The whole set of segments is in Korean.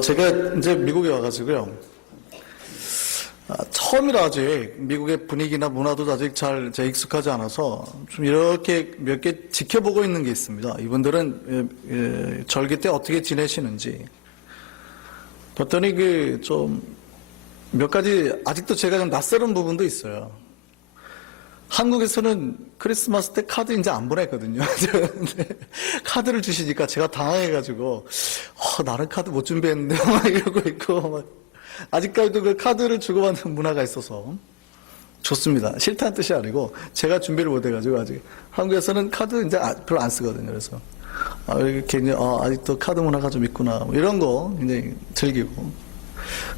제가 이제 미국에 와가지고요. 처음이라 아직 미국의 분위기나 문화도 아직 잘 익숙하지 않아서 좀 이렇게 몇 개 지켜보고 있는 게 있습니다. 이분들은 절기 때 어떻게 지내시는지 봤더니 좀 몇 가지 아직도 제가 좀 낯설은 부분도 있어요. 한국에서는 크리스마스 때 카드 이제 안 보냈거든요. 카드를 주시니까 제가 당황해가지고 나는 카드 못 준비했는데 막 이러고 있고 아직까지도 그 카드를 주고받는 문화가 있어서 좋습니다. 싫다는 뜻이 아니고 제가 준비를 못 해가지고 아직 한국에서는 카드 이제 별로 안 쓰거든요. 그래서 괜히 아직도 카드 문화가 좀 있구나 뭐 이런 거 굉장히 즐기고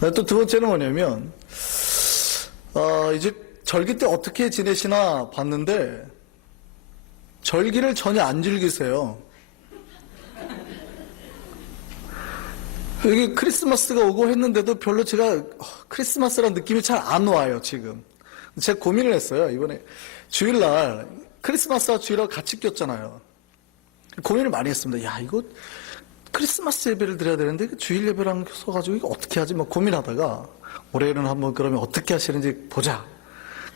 또 두 번째는 뭐냐면 이제 절기 때 어떻게 지내시나 봤는데 절기를 전혀 안 즐기세요. 여기 크리스마스가 오고 했는데도 별로 제가 크리스마스라는 느낌이 잘 안 와요. 지금 제가 고민을 했어요. 이번에 주일날 크리스마스와 주일날 같이 꼈잖아요. 고민을 많이 했습니다. 야, 이거 크리스마스 예배를 드려야 되는데 주일 예배랑 써가지고 이거 어떻게 하지? 막 고민하다가 올해는 한번 그러면 어떻게 하시는지 보자.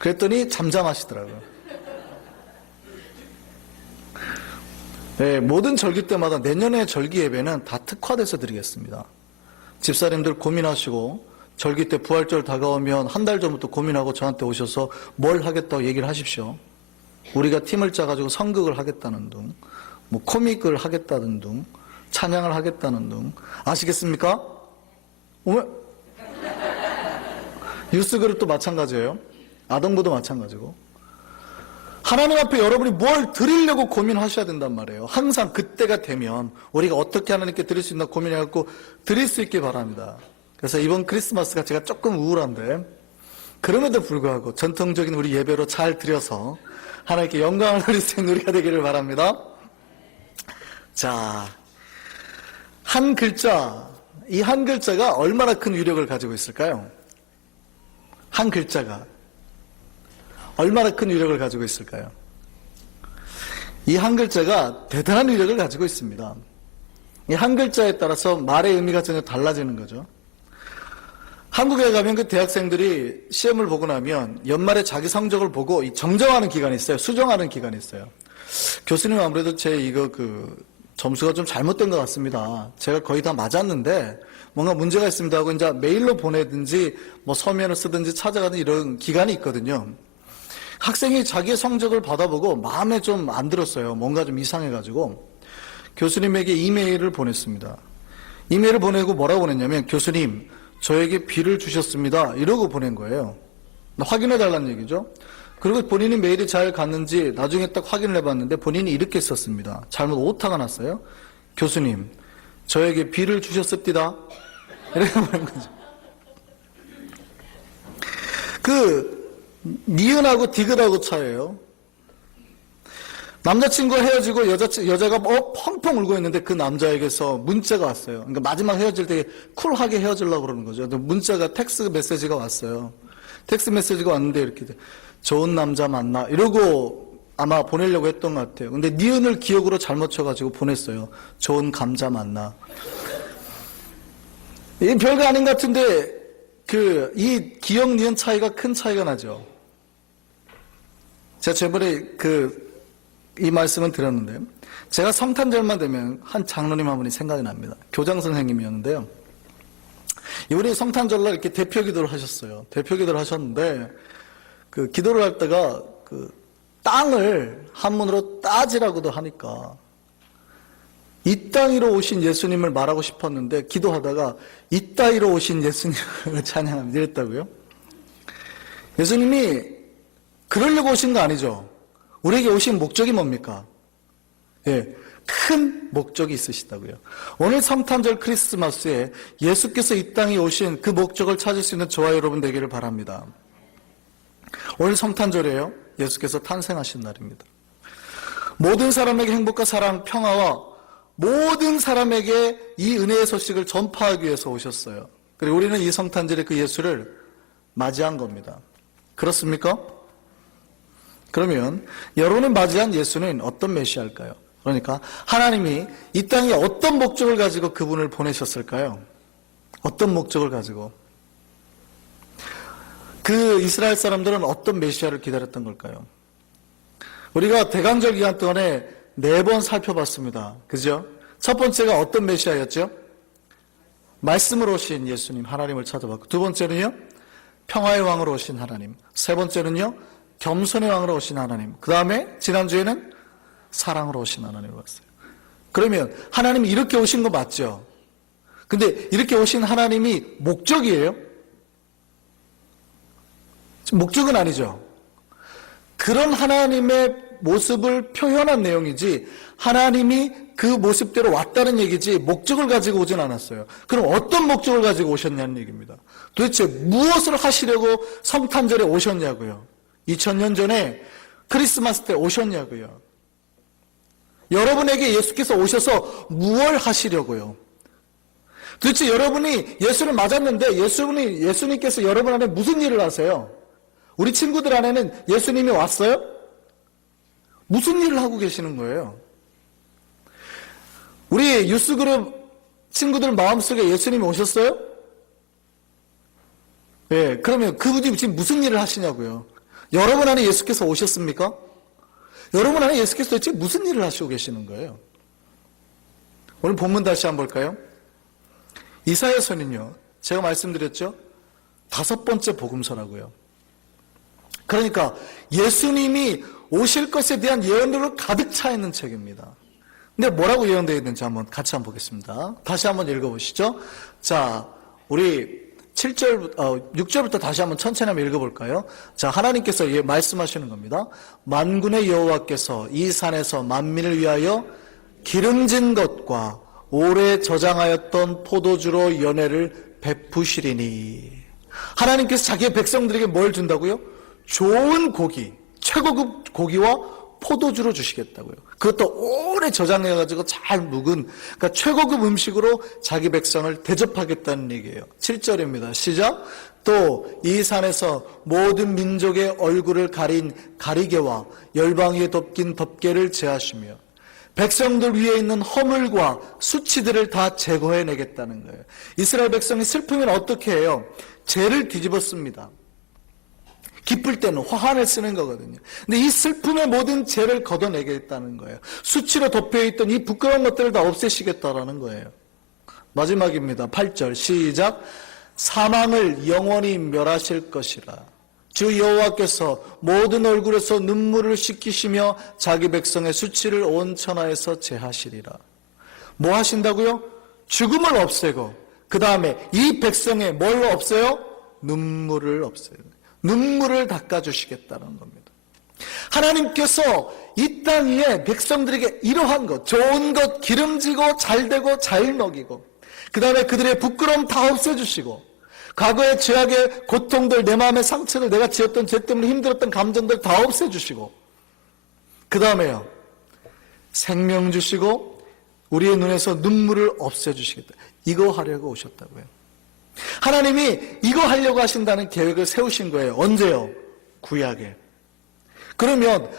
그랬더니 잠잠하시더라고요. 네, 모든 절기 때마다 내년에 절기 예배는 다 특화돼서 드리겠습니다. 집사님들 고민하시고 절기 때 부활절 다가오면 한 달 전부터 고민하고 저한테 오셔서 뭘 하겠다고 얘기를 하십시오. 우리가 팀을 짜가지고 성극을 하겠다는 둥, 뭐 코믹을 하겠다는 둥, 찬양을 하겠다는 둥. 아시겠습니까? 뉴스그룹도 마찬가지예요. 아동부도 마찬가지고. 하나님 앞에 여러분이 뭘 드리려고 고민하셔야 된단 말이에요. 항상 그때가 되면 우리가 어떻게 하나님께 드릴 수 있나 고민해갖고 드릴 수 있길 바랍니다. 그래서 이번 크리스마스가 제가 조금 우울한데 그럼에도 불구하고 전통적인 우리 예배로 잘 드려서 하나님께 영광을 드릴 수 있는 우리가 되기를 바랍니다. 자, 한 글자, 이 한 글자가 얼마나 큰 위력을 가지고 있을까요? 한 글자가 얼마나 큰 위력을 가지고 있을까요? 이 한 글자가 대단한 위력을 가지고 있습니다. 이 한 글자에 따라서 말의 의미가 전혀 달라지는 거죠. 한국에 가면 그 대학생들이 시험을 보고 나면 연말에 자기 성적을 보고 정정하는 기간이 있어요. 수정하는 기간이 있어요. 교수님 아무래도 제 점수가 좀 잘못된 것 같습니다. 제가 거의 다 맞았는데 뭔가 문제가 있습니다 하고 이제 메일로 보내든지 뭐 서면을 쓰든지 찾아가는 이런 기간이 있거든요. 학생이 자기의 성적을 받아보고 마음에 좀 안 들었어요. 뭔가 좀 이상해가지고 교수님에게 이메일을 보냈습니다. 이메일을 보내고 뭐라고 보냈냐면 교수님 저에게 B를 주셨습니다. 이러고 보낸 거예요. 확인해달라는 얘기죠. 그리고 본인이 메일이 잘 갔는지 나중에 딱 확인을 해봤는데 본인이 이렇게 썼습니다. 잘못 오타가 났어요. 교수님 저에게 B를 주셨습니다. 이렇게 보낸 거죠. 니은하고 디귿하고 차이예요. 남자친구가 헤어지고 여자가 펑펑 울고 있는데 그 남자에게서 문자가 왔어요. 그러니까 마지막 헤어질 때 쿨하게 헤어지려고 그러는 거죠. 문자가 텍스트 메시지가 왔어요. 텍스트 메시지가 왔는데 이렇게 좋은 남자 만나 이러고 아마 보내려고 했던 것 같아요. 근데 니은을 기억으로 잘못 쳐가지고 보냈어요. 좋은 감자 만나. 이 별거 아닌 것 같은데 이 기억 니은 차이가 큰 차이가 나죠. 제가 저번에 이 말씀은 드렸는데요. 제가 성탄절만 되면 한 장로님 한 분이 생각이 납니다. 교장 선생님이었는데요. 이분이 성탄절날 이렇게 대표 기도를 하셨어요. 대표 기도를 하셨는데 기도를 할 때가 땅을 한문으로 따지라고도 하니까 이 땅 위로 오신 예수님을 말하고 싶었는데 기도하다가 이 땅 위로 오신 예수님을 찬양합니다. 이랬다고요. 예수님이 그러려고 오신 거 아니죠. 우리에게 오신 목적이 뭡니까? 예, 큰 목적이 있으시다고요. 오늘 성탄절 크리스마스에 예수께서 이 땅에 오신 그 목적을 찾을 수 있는 저와 여러분 되기를 바랍니다. 오늘 성탄절이에요. 예수께서 탄생하신 날입니다. 모든 사람에게 행복과 사랑, 평화와 모든 사람에게 이 은혜의 소식을 전파하기 위해서 오셨어요. 그리고 우리는 이 성탄절에 그 예수를 맞이한 겁니다. 그렇습니까? 그러면 여러분이 맞이한 예수는 어떤 메시아일까요? 그러니까 하나님이 이 땅에 어떤 목적을 가지고 그분을 보내셨을까요? 어떤 목적을 가지고? 그 이스라엘 사람들은 어떤 메시아를 기다렸던 걸까요? 우리가 대강절 기간 동안에 4번 살펴봤습니다. 그죠? 첫 번째가 어떤 메시아였죠? 말씀으로 오신 예수님, 하나님을 찾아봤고, 두 번째는요, 평화의 왕으로 오신 하나님. 세 번째는요, 겸손의 왕으로 오신 하나님. 그 다음에 지난주에는 사랑으로 오신 하나님을 봤어요. 그러면 하나님이 이렇게 오신 거 맞죠? 근데 이렇게 오신 하나님이 목적이에요? 목적은 아니죠. 그런 하나님의 모습을 표현한 내용이지 하나님이 그 모습대로 왔다는 얘기지 목적을 가지고 오진 않았어요. 그럼 어떤 목적을 가지고 오셨냐는 얘기입니다. 도대체 무엇을 하시려고 성탄절에 오셨냐고요. 2000년 전에 크리스마스 때 오셨냐고요. 여러분에게 예수께서 오셔서 무엇을 하시려고요. 도대체 여러분이 예수를 맞았는데 예수님께서 여러분 안에 무슨 일을 하세요? 우리 친구들 안에는 예수님이 왔어요? 무슨 일을 하고 계시는 거예요? 우리 유스그룹 친구들 마음속에 예수님이 오셨어요? 예, 그러면 그분이 지금 무슨 일을 하시냐고요? 여러분 안에 예수께서 오셨습니까? 여러분 안에 예수께서 도대체 무슨 일을 하시고 계시는 거예요? 오늘 본문 다시 한번 볼까요? 이사야서는요, 제가 말씀드렸죠? 5번째 복음서라고요. 그러니까 예수님이 오실 것에 대한 예언들로 가득 차 있는 책입니다. 근데 뭐라고 예언되어 있는지 같이 한번 보겠습니다. 다시 한번 읽어보시죠. 자, 우리 6절부터 다시 한번 천천히 한번 읽어볼까요? 자, 하나님께서 말씀하시는 겁니다. 만군의 여호와께서 이 산에서 만민을 위하여 기름진 것과 오래 저장하였던 포도주로 연회를 베푸시리니. 하나님께서 자기의 백성들에게 뭘 준다고요? 좋은 고기, 최고급 고기와 포도주로 주시겠다고요. 그것도 오래 저장해가지고 잘 묵은, 그러니까 최고급 음식으로 자기 백성을 대접하겠다는 얘기예요. 7절입니다. 시작. 또 이 산에서 모든 민족의 얼굴을 가린 가리개와 열방위에 덮긴 덮개를 제하시며 백성들 위에 있는 허물과 수치들을 다 제거해내겠다는 거예요. 이스라엘 백성이 슬프면 어떻게 해요? 죄를 뒤집었습니다. 기쁠 때는 화환을 쓰는 거거든요. 근데 이 슬픔의 모든 죄를 걷어내겠다는 거예요. 수치로 덮여있던 이 부끄러운 것들을 다 없애시겠다라는 거예요. 마지막입니다. 8절 시작. 사망을 영원히 멸하실 것이라. 주 여호와께서 모든 얼굴에서 눈물을 씻기시며 자기 백성의 수치를 온 천하에서 제하시리라. 뭐 하신다고요? 죽음을 없애고 그 다음에 이 백성의 뭘 없애요? 눈물을 없애요. 눈물을 닦아주시겠다는 겁니다. 하나님께서 이 땅 위에 백성들에게 이러한 것, 좋은 것, 기름지고 잘되고 잘 먹이고 그 다음에 그들의 부끄러움 다 없애주시고 과거의 죄악의 고통들, 내 마음의 상처를, 내가 지었던 죄 때문에 힘들었던 감정들 다 없애주시고 그 다음에요, 생명 주시고 우리의 눈에서 눈물을 없애주시겠다. 이거 하려고 오셨다고요. 하나님이 이거 하려고 하신다는 계획을 세우신 거예요. 언제요? 구약에. 그러면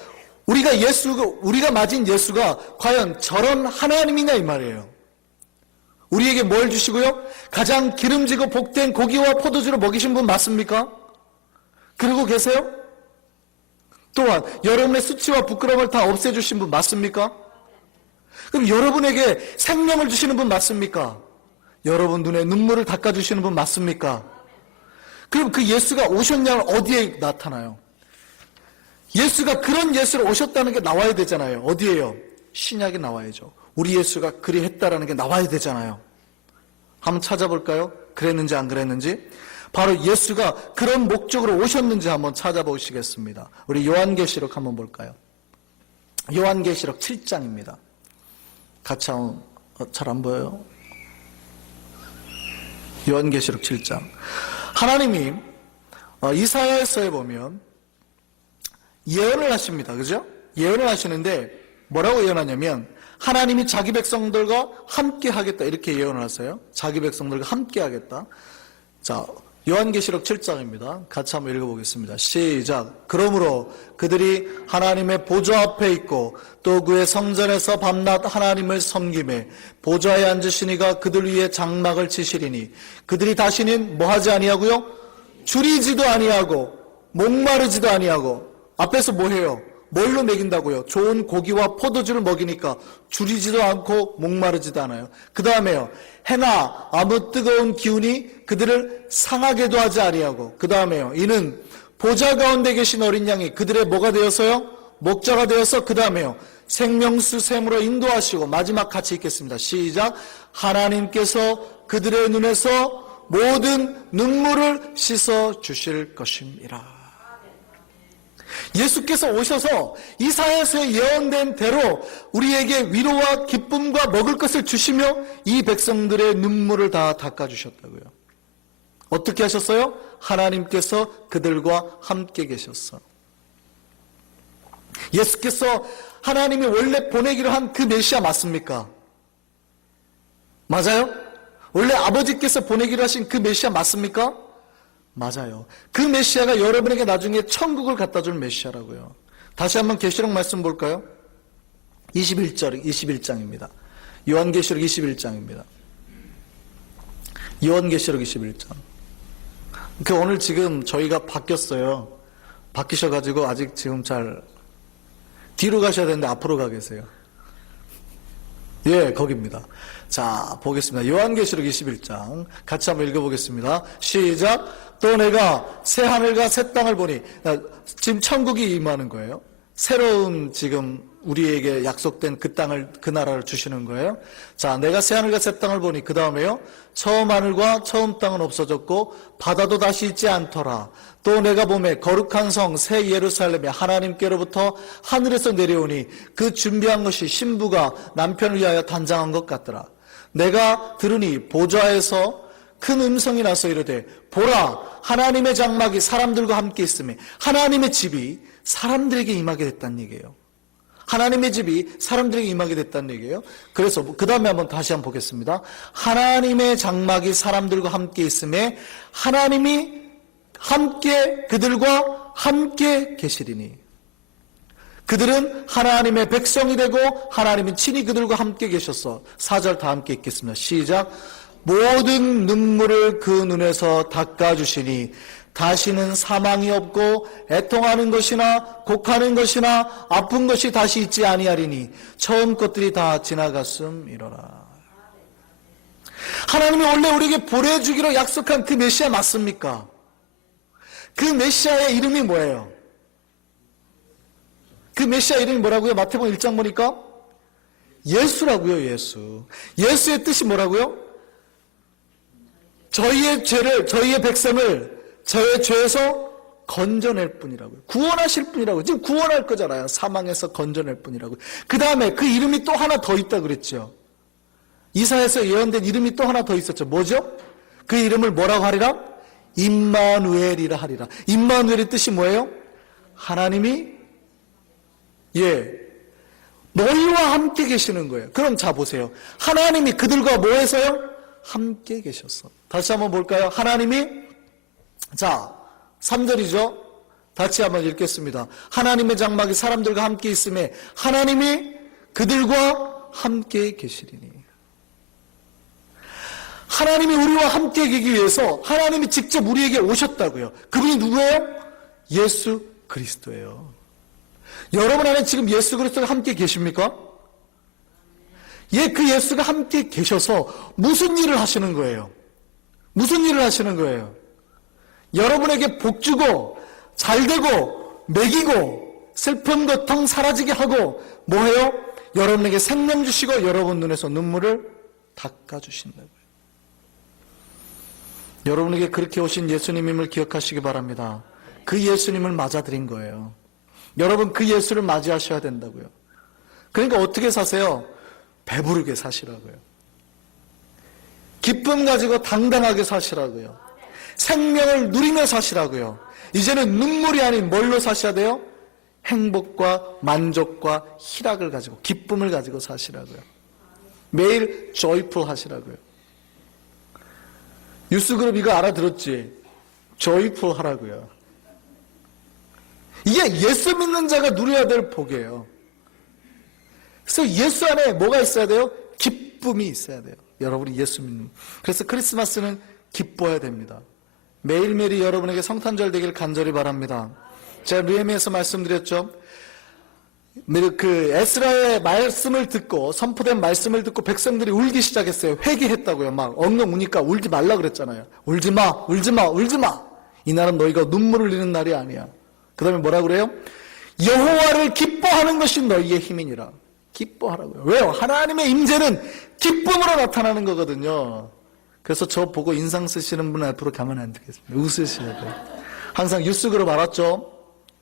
우리가 맞은 예수가 과연 저런 하나님이냐 이 말이에요. 우리에게 뭘 주시고요? 가장 기름지고 복된 고기와 포도주로 먹이신 분 맞습니까? 그러고 계세요? 또한 여러분의 수치와 부끄러움을 다 없애주신 분 맞습니까? 그럼 여러분에게 생명을 주시는 분 맞습니까? 여러분 눈에 눈물을 닦아주시는 분 맞습니까? 그럼 그 예수가 오셨냐면 어디에 나타나요? 예수가 그런 예수로 오셨다는 게 나와야 되잖아요. 어디에요? 신약에 나와야죠. 우리 예수가 그리 했다라는 게 나와야 되잖아요. 한번 찾아볼까요? 그랬는지 안 그랬는지. 바로 예수가 그런 목적으로 오셨는지 한번 찾아보시겠습니다. 우리 요한계시록 한번 볼까요? 요한계시록 7장입니다. 같이 한번, 잘 안 보여요? 요한계시록 7장. 하나님이 이사야서에 보면 예언을 하십니다. 그죠? 예언을 하시는데 뭐라고 예언하냐면 하나님이 자기 백성들과 함께 하겠다 이렇게 예언을 하세요. 자기 백성들과 함께 하겠다. 자, 요한계시록 7장입니다. 같이 한번 읽어보겠습니다. 시작. 그러므로 그들이 하나님의 보좌 앞에 있고 또 그의 성전에서 밤낮 하나님을 섬기매 보좌에 앉으신 이가 그들 위에 장막을 치시리니 그들이 다시는 뭐하지 아니하고요? 줄이지도 아니하고 목마르지도 아니하고. 앞에서 뭐해요? 뭘로 먹인다고요? 좋은 고기와 포도주를 먹이니까 줄이지도 않고 목마르지도 않아요. 그 다음에요, 해나 아무 뜨거운 기운이 그들을 상하게도 하지 아니하고. 그 다음에요, 이는 보좌 가운데 계신 어린 양이 그들의 뭐가 되어서요? 목자가 되어서. 그 다음에요, 생명수 샘으로 인도하시고. 마지막 같이 읽겠습니다. 시작. 하나님께서 그들의 눈에서 모든 눈물을 씻어 주실 것임이라. 예수께서 오셔서 이사야서에 예언된 대로 우리에게 위로와 기쁨과 먹을 것을 주시며 이 백성들의 눈물을 다 닦아주셨다고요. 어떻게 하셨어요? 하나님께서 그들과 함께 계셨어. 예수께서 하나님이 원래 보내기로 한 그 메시아 맞습니까? 맞아요? 원래 아버지께서 보내기로 하신 그 메시아 맞습니까? 맞아요. 그 메시아가 여러분에게 나중에 천국을 갖다 줄 메시아라고요. 다시 한번 계시록 말씀 볼까요? 21장입니다. 요한계시록 21장입니다. 요한계시록 21장. 오늘 지금 저희가 바뀌었어요. 바뀌셔가지고 아직 지금 잘 뒤로 가셔야 되는데 앞으로 가 계세요. 예, 거기입니다. 자, 보겠습니다. 요한계시록 21장 같이 한번 읽어보겠습니다. 시작. 또 내가 새 하늘과 새 땅을 보니, 지금 천국이 임하는 거예요. 새로운 지금 우리에게 약속된 그 땅을, 그 나라를 주시는 거예요. 자, 내가 새 하늘과 새 땅을 보니, 그 다음에요, 처음 하늘과 처음 땅은 없어졌고 바다도 다시 있지 않더라. 또 내가 보매 거룩한 성 새 예루살렘이 하나님께로부터 하늘에서 내려오니 그 준비한 것이 신부가 남편을 위하여 단장한 것 같더라. 내가 들으니 보좌에서 큰 음성이 나서 이르되 보라, 하나님의 장막이 사람들과 함께 있으며. 하나님의 집이 사람들에게 임하게 됐다는 얘기예요. 하나님의 집이 사람들에게 임하게 됐다는 얘기예요. 그래서 그 다음에 한번 다시 한번 보겠습니다. 하나님의 장막이 사람들과 함께 있음에 하나님이 함께 그들과 함께 계시리니. 그들은 하나님의 백성이 되고 하나님은 친히 그들과 함께 계셨어. 4절 다 함께 읽겠습니다. 시작. 모든 눈물을 그 눈에서 닦아주시니 다시는 사망이 없고 애통하는 것이나 곡하는 것이나 아픈 것이 다시 있지 아니하리니 처음 것들이 다 지나갔음이로라. 하나님이 원래 우리에게 보내주기로 약속한 그 메시아 맞습니까? 그 메시아의 이름이 뭐예요? 그 메시아 이름이 뭐라고요? 마태복음 1장 보니까 예수라고요. 예수. 예수의 뜻이 뭐라고요? 저희의 죄를, 저희의 백성을 저의 죄에서 건져낼 뿐이라고요. 구원하실 뿐이라고요. 지금 구원할 거잖아요. 사망에서 건져낼 뿐이라고요. 그 다음에 그 이름이 또 하나 더 있다 그랬죠. 이사야에서 예언된 이름이 또 하나 더 있었죠. 뭐죠? 그 이름을 뭐라고 하리라? 임마누엘이라 하리라. 임마누엘의 뜻이 뭐예요? 하나님이 너희와 함께 계시는 거예요. 그럼 자 보세요. 하나님이 그들과 뭐 해서요? 함께 계셨어. 다시 한번 볼까요? 하나님이, 자 3절이죠. 다시 한번 읽겠습니다. 하나님의 장막이 사람들과 함께 있음에 하나님이 그들과 함께 계시리니. 하나님이 우리와 함께 계기 위해서 하나님이 직접 우리에게 오셨다고요. 그분이 누구예요? 예수 그리스도예요. 여러분 안에 지금 예수 그리스도가 함께 계십니까? 그 예수가 함께 계셔서 무슨 일을 하시는 거예요? 무슨 일을 하시는 거예요? 여러분에게 복 주고 잘되고 먹이고 슬픔 고통 사라지게 하고 뭐해요? 여러분에게 생명 주시고 여러분 눈에서 눈물을 닦아주신다고요. 여러분에게 그렇게 오신 예수님임을 기억하시기 바랍니다. 그 예수님을 맞아들인 거예요. 여러분 그 예수를 맞이하셔야 된다고요. 그러니까 어떻게 사세요? 배부르게 사시라고요. 기쁨 가지고 당당하게 사시라고요. 생명을 누리며 사시라고요. 이제는 눈물이 아닌 뭘로 사셔야 돼요? 행복과 만족과 희락을 가지고 기쁨을 가지고 사시라고요. 매일 joyful 하시라고요. 뉴스그룹 이거 알아들었지? joyful 하라고요. 이게 예수 믿는 자가 누려야 될 복이에요. 그래서 예수 안에 뭐가 있어야 돼요? 기쁨이 있어야 돼요. 여러분이 예수 믿는. 그래서 크리스마스는 기뻐야 됩니다. 매일매일이 여러분에게 성탄절 되길 간절히 바랍니다. 제가 느헤미야에서 말씀드렸죠. 그 에스라의 말씀을 듣고, 선포된 말씀을 듣고 백성들이 울기 시작했어요. 회개했다고요. 막 엉엉 우니까 울지 말라 그랬잖아요. 울지 마, 울지 마, 울지 마. 이 날은 너희가 눈물을 흘리는 날이 아니야. 그 다음에 뭐라 그래요? 여호와를 기뻐하는 것이 너희의 힘이니라. 기뻐하라고요. 왜요? 하나님의 임재는 기쁨으로 나타나는 거거든요. 그래서 저 보고 인상 쓰시는 분 앞으로 가면 안 되겠습니다. 웃으셔야 돼요. 항상 뉴스그룹 알았죠?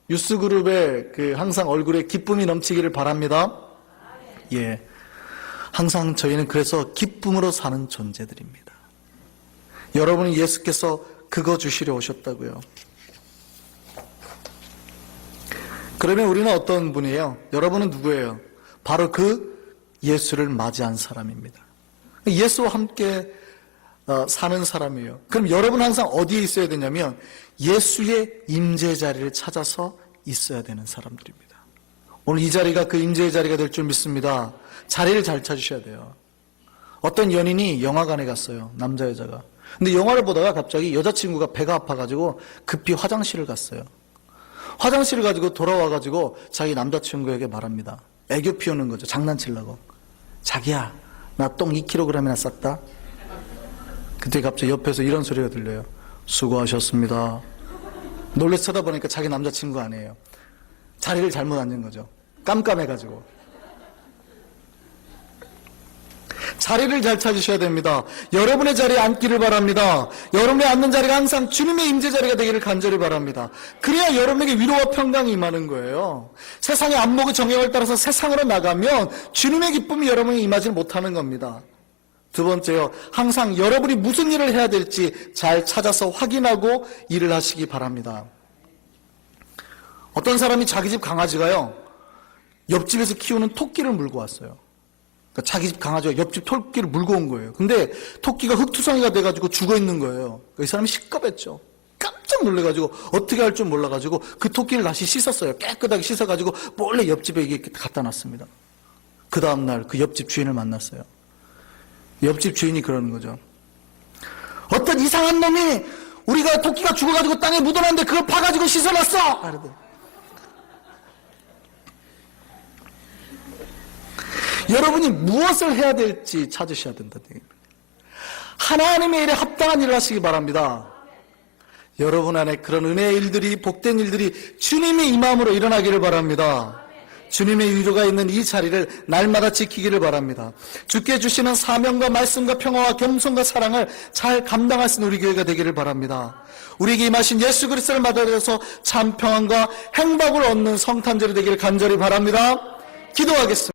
뉴스그룹에 항상 얼굴에 기쁨이 넘치기를 바랍니다. 예. 항상 저희는 그래서 기쁨으로 사는 존재들입니다. 여러분이 예수께서 그거 주시려 오셨다고요. 그러면 우리는 어떤 분이에요? 여러분은 누구예요? 바로 그 예수를 맞이한 사람입니다. 예수와 함께 사는 사람이에요. 그럼 여러분 항상 어디에 있어야 되냐면 예수의 임재 자리를 찾아서 있어야 되는 사람들입니다. 오늘 이 자리가 그 임재의 자리가 될 줄 믿습니다. 자리를 잘 찾으셔야 돼요. 어떤 연인이 영화관에 갔어요. 남자 여자가. 근데 영화를 보다가 갑자기 여자친구가 배가 아파가지고 급히 화장실을 갔어요. 화장실을 가지고 돌아와가지고 자기 남자친구에게 말합니다. 애교 피우는 거죠. 장난치려고. 자기야, 나 똥 2kg이나 쌌다. 그때 갑자기 옆에서 이런 소리가 들려요. 수고하셨습니다. 놀래서 쳐다보니까 자기 남자친구 아니에요. 자리를 잘못 앉은 거죠. 깜깜해가지고. 자리를 잘 찾으셔야 됩니다. 여러분의 자리에 앉기를 바랍니다. 여러분이 앉는 자리가 항상 주님의 임재 자리가 되기를 간절히 바랍니다. 그래야 여러분에게 위로와 평강이 임하는 거예요. 세상의 안목의 정형을 따라서 세상으로 나가면 주님의 기쁨이 여러분이 임하지 못하는 겁니다. 두 번째요. 항상 여러분이 무슨 일을 해야 될지 잘 찾아서 확인하고 일을 하시기 바랍니다. 어떤 사람이 자기 집 강아지가요, 옆집에서 키우는 토끼를 물고 왔어요. 그러니까 자기 집 강아지가 옆집 토끼를 물고 온 거예요. 근데 토끼가 흙투성이가 돼가지고 죽어 있는 거예요. 이 사람이 시겁했죠. 깜짝 놀래가지고 어떻게 할 줄 몰라가지고 그 토끼를 다시 씻었어요. 깨끗하게 씻어가지고 몰래 옆집에 이게 갖다 놨습니다. 그 다음날 그 옆집 주인을 만났어요. 옆집 주인이 그러는 거죠. 어떤 이상한 놈이 우리가 토끼가 죽어가지고 땅에 묻어놨는데 그걸 파가지고 씻어놨어! 그러더니. 여러분이 무엇을 해야 될지 찾으셔야 된다는 얘기입니다. 하나님의 일에 합당한 일을 하시기 바랍니다. 여러분 안에 그런 은혜의 일들이, 복된 일들이 주님의 임함으로 일어나기를 바랍니다. 주님의 위로가 있는 이 자리를 날마다 지키기를 바랍니다. 주께 주시는 사명과 말씀과 평화와 겸손과 사랑을 잘 감당할 수 있는 우리 교회가 되기를 바랍니다. 우리에게 임하신 예수 그리스도를 맞아들여서 참 평안과 행복을 얻는 성탄절이 되기를 간절히 바랍니다. 기도하겠습니다.